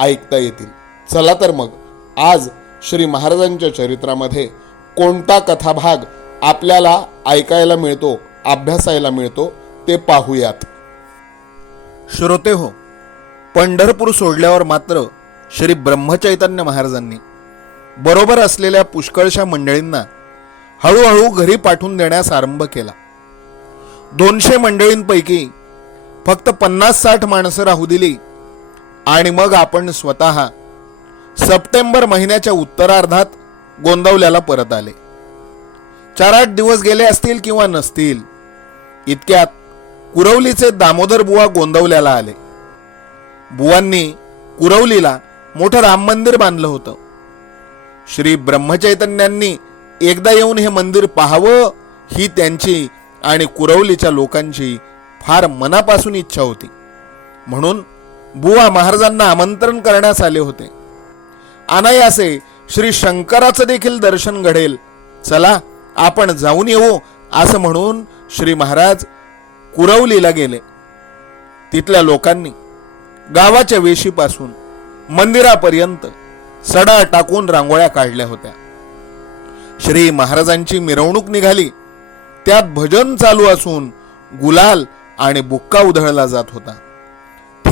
ऐकता येतील. चला तर मग आज श्री महाराजांच्या चरित्रामध्ये कोणता कथाभाग आपल्याला ऐकायला मिळतो अभ्यासायला मिळतो ते पाहूयात. श्रोते हो पंढरपूर सोडल्यावर मात्र श्री ब्रह्मचैतन्य महाराजांनी बरोबर असलेल्या पुष्कळशा मंडळींना हळूहळू घरी पाठवून देण्यास आरंभ केला. दोनशे मंडळींपैकी फक्त पन्नास साठ माणसं राहू दिली आणि मग आपण स्वतः सप्टेंबर महिन्याच्या उत्तरार्धात गोंदवल्याला परत आले. चार आठ दिवस गेले असतील किंवा नसतील इतक्यात कुरवलीचे दामोदर बुवा गोंदवल्याला आले. बुवांनी कुरवलीला मोठं राम मंदिर बांधलं होतं. श्री ब्रह्मचैतन्यांनी एकदा येऊन हे मंदिर पाहावं ही त्यांची आणि कुरवलीच्या लोकांची फार मनापासून इच्छा होती. म्हणून बुवा महाराजांना आमंत्रण करण्यास आले होते. अनायासे श्री शंकराचं देखील दर्शन घडेल. चला आपण जाऊन येऊ असं म्हणून श्री महाराज कुरवलीला गेले. तिथल्या लोकांनी गावाच्या वेशीपासून मंदिरापर्यंत सडा टाकून रांगोळ्या काढल्या होत्या. श्री महाराजांची मिरवणूक निघाली. त्यात भजन चालू असून गुलाल आणि बुक्का उधळला जात होता.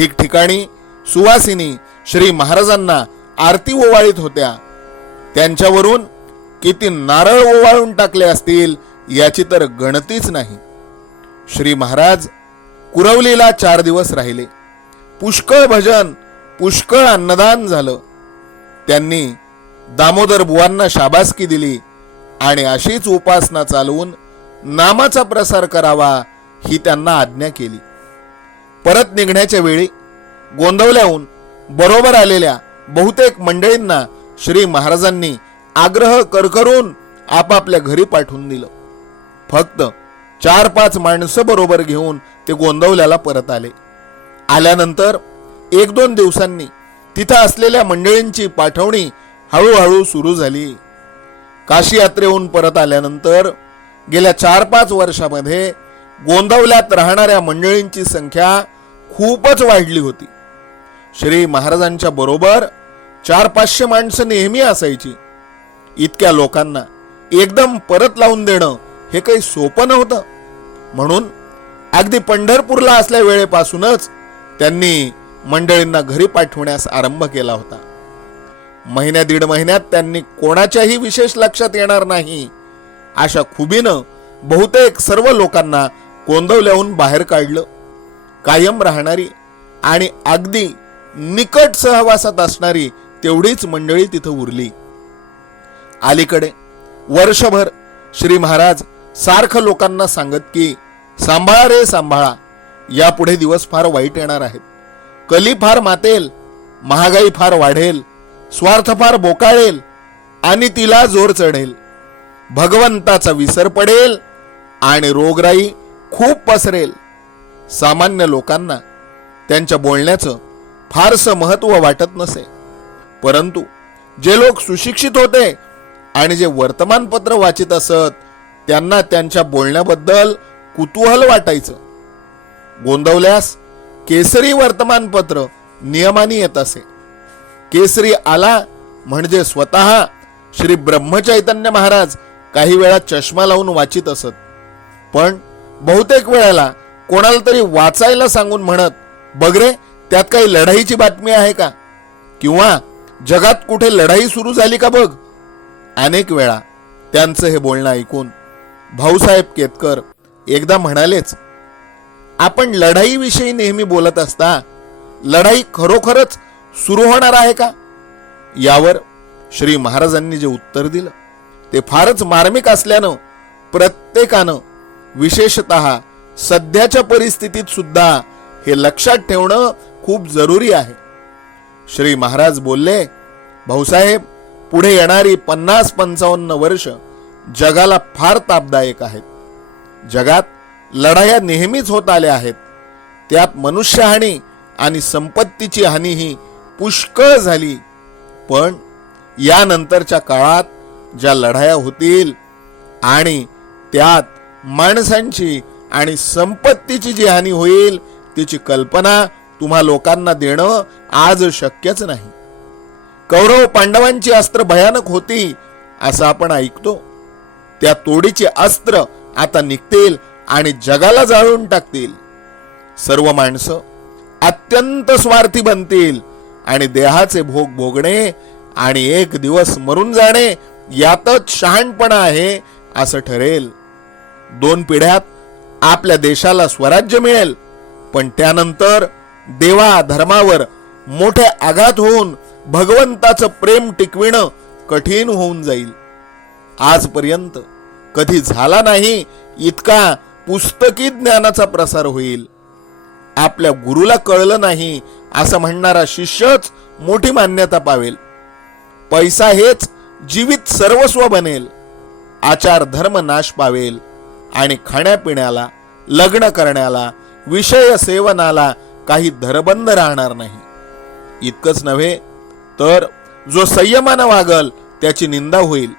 ठिकठिकाणी सुवासिनी श्री महाराजांना आरती ओवाळीत होत्या. त्यांच्यावरून किती नारळ ओवाळून टाकले असतील याची तर गणतीच नाही. श्री महाराज कुरवलीला चार दिवस राहिले. पुष्कळ भजन पुष्कळ अन्नदान झालं. त्यांनी दामोदर बुवांना शाबासकी दिली आणि अशीच उपासना चालवून नामाचा प्रसार करावा ही त्यांना आज्ञा केली. परत निघण्याच्या वेळी गोंदवल्याहून बरोबर आलेल्या बहुतेक मंडळींना श्री महाराजांनी आग्रह करकरून आपापल्या घरी पाठवून दिलं. फक्त चार पाच माणसं बरोबर घेऊन ते गोंदवल्याला परत आले. आल्यानंतर एक दोन दिवसांनी तिथं असलेल्या मंडळींची पाठवणी हळूहळू सुरू झाली. काशी यात्रेहून परत आल्यानंतर गेल्या चार पाच वर्षामध्ये गोंधवल्यात राहणाऱ्या मंडळींची संख्या खूपच वाढली होती. श्री महाराजांच्या बरोबर चार पाचशे माणसं नेहमी असायची. इतक्या लोकांना एकदम परत लावून देणं हे काही सोपं नव्हतं. म्हणून अगदी पंढरपूरला असल्या वेळेपासूनच त्यांनी मंडळींना घरी पाठवण्यास आरंभ केला होता. महिन्या दीड महिन्यात त्यांनी कोणाच्याही विशेष लक्षात येणार नाही अशा खुबीनं बहुतेक सर्व लोकांना कोंदवल्याहून बाहेर काढलं. कायम राहणारी आणि अगदी निकट सहवासात असणारी तेवढीच मंडळी तिथं उरली. अलीकडे वर्षभर श्री महाराज सारखं लोकांना सांगत की सांभाळा रे सांभाळा. यापुढे दिवस फार वाईट येणार आहेत. कली फार मातेल महागाई फार वाढेल स्वार्थ फार बोकाळेल आणि तिला जोर चढेल. भगवंताचा विसर पडेल आणि रोगराई खूप पसरेल. सामान्य लोकांना त्यांच्या बोलण्याचं फारसं महत्त्व वाटत नसे. परंतु जे लोक सुशिक्षित होते आणि जे वर्तमानपत्र वाचित असत त्यांना त्यांच्या बोलण्याबद्दल कुतूहल वाटायचं. गोंदवल्यास केसरी वर्तमानपत्र नियमाने येत असे. केसरी आला म्हणजे स्वतः श्री ब्रह्मचैतन्य महाराज काही वेळा चष्मा लावून वाचित असत. पण बहुतेक वेळेला कोणाला तरी वाचायला सांगून म्हणत बघ रे त्यात काही लढाईची बातमी आहे का? किंवा जगात कुठे लढाई सुरू झाली का बघ? अनेक वेळा त्यांचं हे बोलणं ऐकून भाऊसाहेब केतकर एकदा म्हणालेच आपण लढाईविषयी नेहमी बोलत असता लढाई खरोखरच सुरू होणार आहे का? यावर श्री महाराजांनी जे उत्तर दिलं ते फारच मार्मिक असल्यानं प्रत्येकानं विशेषत सध्याच्या परिस्थितीत सुद्धा हे लक्षात ठेवणं खूप जरुरी आहे. श्री महाराज बोलले भाऊसाहेब पुढे येणारी पन्नास पंचावन्न वर्ष जगाला फार तापदायक आहेत. जगात लढाया नेहमीच होत आल्या आहेत. त्यात मनुष्यहानी आणि संपत्तीची हानी ही पुष्कळ झाली. पण यानंतरच्या काळात ज्या लढाया होतील आणि त्यात माणसांची आणि संपत्तीची जी हानी होईल तिची कल्पना तुम्हा लोकांना देणं आज शक्यच नाही. कौरव पांडवांची अस्त्र भयानक होती असं आपण ऐकतो. त्या तोडीचे अस्त्र आता निघतील आणि जगाला जाळून टाकतील. सर्व माणसं अत्यंत स्वार्थी बनतील आणि देहाचे भोग भोगणे आणि एक दिवस मरून जाणे यातच शहाणपणा आहे असं ठरेल. दोन पिढ्यात आपल्या देशाला स्वराज्य मिळेल. पण त्यानंतर देवा धर्मावर मोठे आघात होऊन भगवंताचं प्रेम टिकविणं कठीण होऊन जाईल. आजपर्यंत कधी झाला नाही इतका पुस्तकी ज्ञानाचा प्रसार होईल. आपल्या गुरुला कळलं नाही असं म्हणणारा शिष्यच मोठी मान्यता पावेल. पैसा हेच जीवित सर्वस्व बनेल. आचार धर्म नाश पावेल. आणि खाण्यापिण्याला लग्न करण्याला विषय सेवनाला काही धरबंद राहणार नाही. इतकंच नव्हे तर जो संयमानं वागल त्याची निंदा होईल.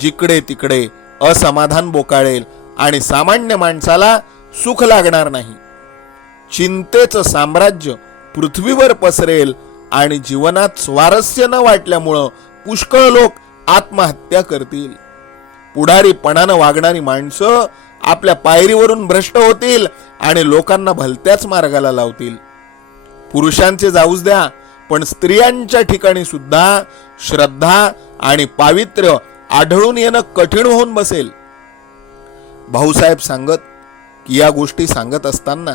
जिकडे तिकडे असमाधान बोकाळेल आणि सामान्य माणसाला सुख लागणार नाही. चिंतेचं साम्राज्य पृथ्वीवर पसरेल आणि जीवनात स्वारस्य न वाटल्यामुळं पुष्कळ लोक आत्महत्या करतील. पुढारीपणानं वागणारी माणसं आपल्या पायरीवरून भ्रष्ट होतील आणि लोकांना भलत्याच मार्गाला लावतील. पुरुषांचे जाऊच द्या पण स्त्रियांच्या ठिकाणी सुद्धा श्रद्धा आणि पावित्र्य आढळून येणं कठीण होऊन बसेल. भाऊसाहेब सांगत की या गोष्टी सांगत असताना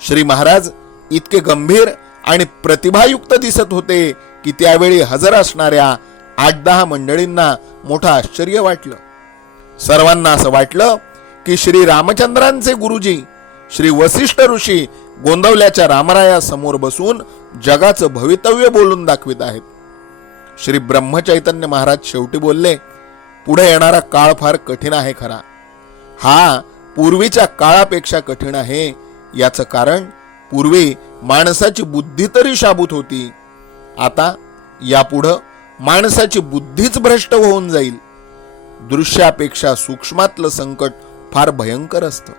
श्री महाराज इतके गंभीर आणि प्रतिभायुक्त दिसत होते की त्यावेळी हजर असणाऱ्या आठ दहा मंडळींना मोठं आश्चर्य वाटलं. सर्वांना असं वाटलं की श्री रामचंद्रांचे गुरुजी श्री वसिष्ठ ऋषी गोंदवल्याच्या रामराया समोर बसून जगाचं भवितव्य बोलून दाखवित आहेत. श्री ब्रह्मचैतन्य महाराज शेवटी बोलले पुढे येणारा काळ फार कठीण आहे खरा. हा पूर्वीच्या काळापेक्षा कठीण आहे. याचं कारण पूर्वी माणसाची बुद्धी तरी शाबूत होती. आता यापुढं माणसाची बुद्धीच भ्रष्ट होऊन जाईल. दृश्यापेक्षा सूक्ष्मातलं संकट फार भयंकर असतं.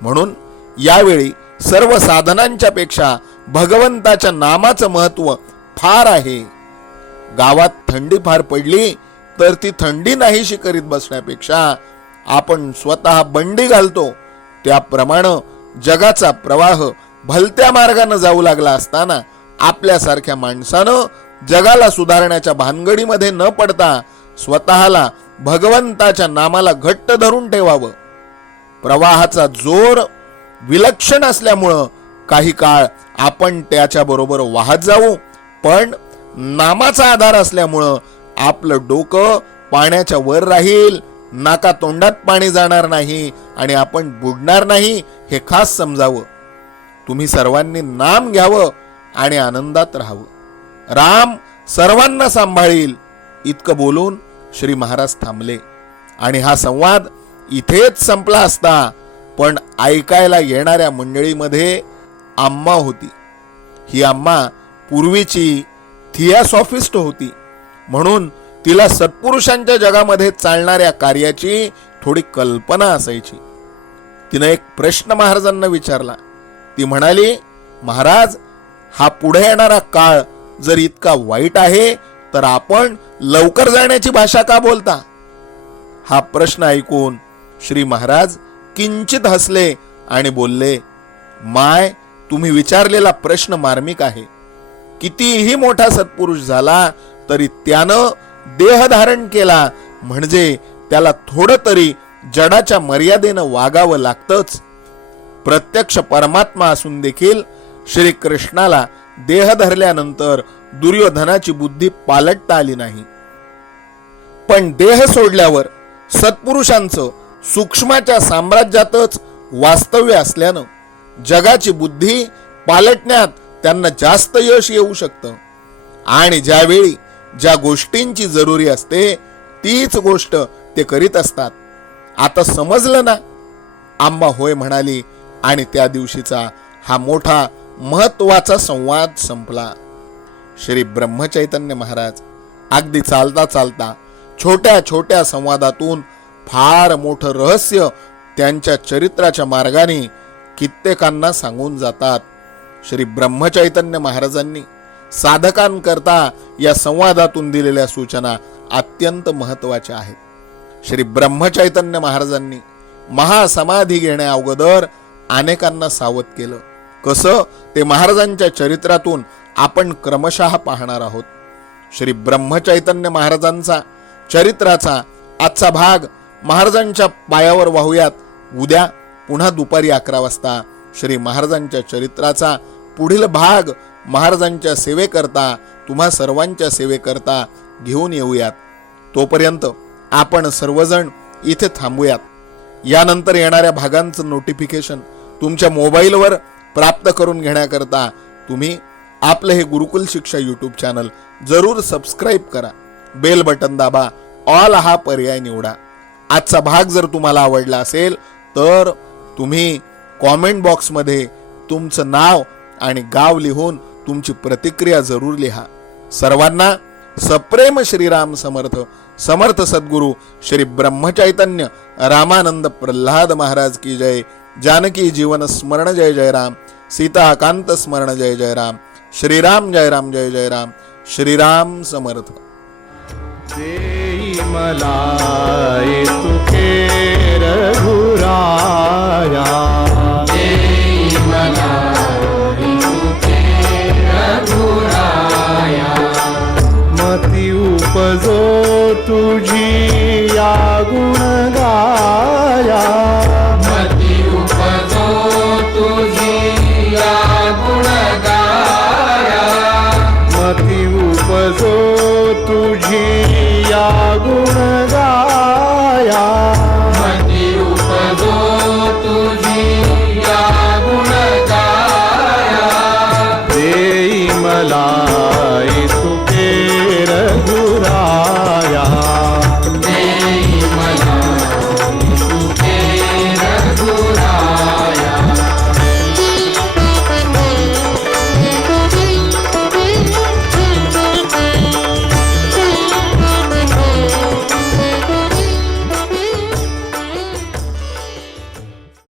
म्हणून यावेळी सर्व साधनांच्या पेक्षा भगवंताच्या नामाचं महत्त्व फार आहे. गावात थंडी फार पडली तर ती थंडी नाहीशी करीत बसण्यापेक्षा आपण स्वतः बंडी घालतो. त्याप्रमाणे जगाचा प्रवाह भलत्या मार्गानं जाऊ लागला असताना आपल्यासारख्या माणसानं जगाला सुधारण्याच्या भानगडीमध्ये न पडता स्वतःला भगवंताच्या नामाला घट्ट धरून ठेवावं. प्रवाहाचा जोर विलक्षण असल्यामुळं काही काळ आपण त्याच्याबरोबर वाहत जाऊ. पण नामाचा आधार असल्यामुळं आपलं डोकं पाण्याच्या वर राहील. नाका तोंडात पाणी जाणार नाही आणि आपण बुडणार नाही हे खास समजावं. तुम्ही सर्वांनी नाम घ्यावं आणि आनंदात राहावं. राम सर्वांना सांभाळील. इतकं बोलून श्री महाराज थांबले. आणि हा संवाद इथेच संपला असता पण ऐकायला येणाऱ्या मंडळीमध्ये आम्मा होती. ही आम्मा पूर्वीची थियासॉफिस्ट होती. म्हणून तिला सत्पुरुषांच्या जगामध्ये चालणाऱ्या कार्याची थोडी कल्पना असायची. तिनं एक प्रश्न महाराजांना विचारला. ती म्हणाली महाराज हा पुढे येणारा काळ जर इतका वाईट आहे तर आपण लवकर जाण्याची भाषा का बोलता? हा प्रश्न ऐकून श्री महाराज किंचित हसले आणि बोलले माय तुम्ही विचारलेला प्रश्न मार्मिक आहे. कितीही मोठा सत्पुरुष झाला तरी त्यानं देह धारण केला म्हणजे त्याला थोडं तरी जडाच्या मर्यादेनं वागावं लागतंच. प्रत्यक्ष परमात्मा असून देखील श्रीकृष्णाला देह धरल्यानंतर दुर्योधनाची बुद्धी पालटता आली नाही. पण देह सोडल्यावर सत्पुरुषांचं सूक्ष्माच्या साम्राज्यातच वास्तव्य असल्यानं जगाची बुद्धी पालटण्यात त्यांना जास्त यश येऊ शकतं. आणि ज्यावेळी ज्या गोष्टींची जरुरी असते तीच गोष्ट ते करीत असतात. आता समजलं ना? आंबा होय म्हणाली आणि त्या दिवशीचा हा मोठा महत्त्वाचा संवाद संपला. श्री ब्रह्मचैतन्य महाराज. अगदी चालता चालता छोट्या छोट्या संवादातून फार मोठं रहस्य त्यांच्या चरित्राच्या मार्गाने कित्येकांना सांगून जातात. श्री ब्रह्मचैतन्य महाराजांनी साधकांकरता या संवादातून दिलेल्या सूचना अत्यंत महत्त्वाच्या आहेत. श्री ब्रह्मचैतन्य महाराजांनी महासमाधी घेण्या अगोदर अनेकांना सावध केलं. कसं? ते महाराजांच्या चरित्रातून आपण क्रमशः पाहणार आहोत. श्री ब्रह्मचैतन्य महाराजांचा चरित्राचा आजचा भाग महाराजांच्या पायावर वाहूयात. उद्या पुन्हा दुपारी अकरा वाजता श्री महाराजांच्या चरित्राचा पुढील भाग महाराजांच्या सेवेकरता तुम्हा सर्वांच्या सेवेकरता घेऊन येऊयात. तोपर्यंत आपण सर्वजण इथे थांबूयात. यानंतर येणाऱ्या भागांचं नोटिफिकेशन तुमच्या मोबाईलवर प्राप्त करून घेण्याकरता तुम्ही आपलं हे गुरुकुल शिक्षा यूट्यूब चॅनल जरूर सबस्क्राईब करा. बेल बटन दाबा. ऑल हा पर्याय निवडा. आजचा भाग जर तुम्हाला आवडला असेल तर तुम्ही कॉमेंट बॉक्समध्ये तुमचं नाव आणि गाव लिहून तुमची प्रतिक्रिया जरूर लिहा. सर्वांना सप्रेम श्रीराम समर्थ. समर्थ सद्गुरू श्री ब्रह्मचैतन्य रामानंद प्रल्हाद महाराज की जय. जानकी जीवन स्मरण जय जय राम सीता स्मरण जय जय राम श्रीराम जय राम जय जय राम. श्रीराम समर्थ. देई मला तुके रघुराया.